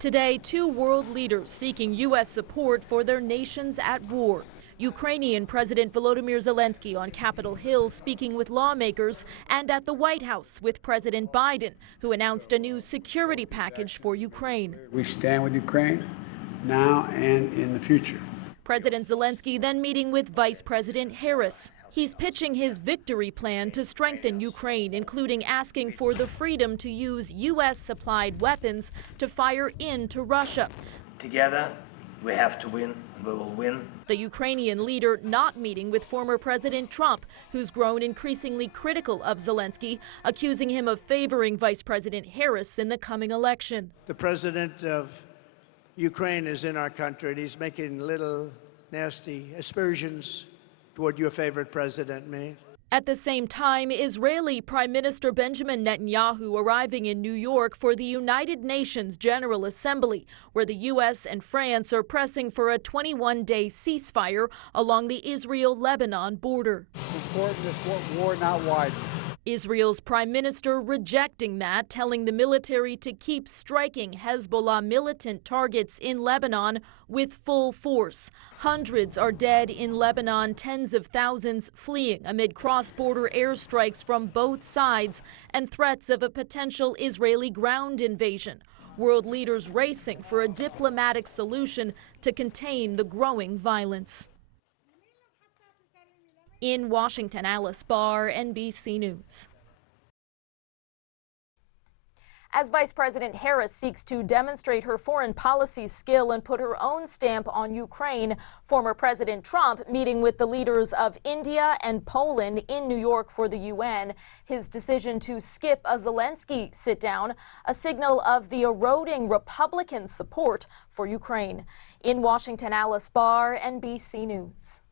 Today, two world leaders seeking U.S. support for their nations at war. Ukrainian President Volodymyr Zelenskyy on Capitol Hill speaking with lawmakers, and at the White House with President Biden, who announced a new security package for Ukraine. We stand with Ukraine now and in the future. President Zelenskyy then meeting with Vice President Harris. He's pitching his victory plan to strengthen Ukraine, including asking for the freedom to use U.S.-supplied weapons to fire into Russia. Together, we have to win, and we will win. The Ukrainian leader not meeting with former President Trump, who's grown increasingly critical of Zelenskyy, accusing him of favoring Vice President Harris in the coming election. The president of Ukraine is in our country, and he's making little nasty aspersions toward your favorite president, me. At the same time, Israeli Prime Minister Benjamin Netanyahu arriving in New York for the United Nations General Assembly, where the U.S. and France are pressing for a 21-day ceasefire along the Israel-Lebanon border. Important is war not wide. Israel's prime minister rejecting that, telling the military to keep striking Hezbollah militant targets in Lebanon with full force. Hundreds are dead in Lebanon, tens of thousands fleeing amid cross-border airstrikes from both sides and threats of a potential Israeli ground invasion. World leaders racing for a diplomatic solution to contain the growing violence. In Washington, Alice Barr, NBC News. As Vice President Harris seeks to demonstrate her foreign policy skill and put her own stamp on Ukraine, former President Trump meeting with the leaders of India and Poland in New York for the UN. His decision to skip a Zelenskyy sit-down, a signal of the eroding Republican support for Ukraine. In Washington, Alice Barr, NBC News.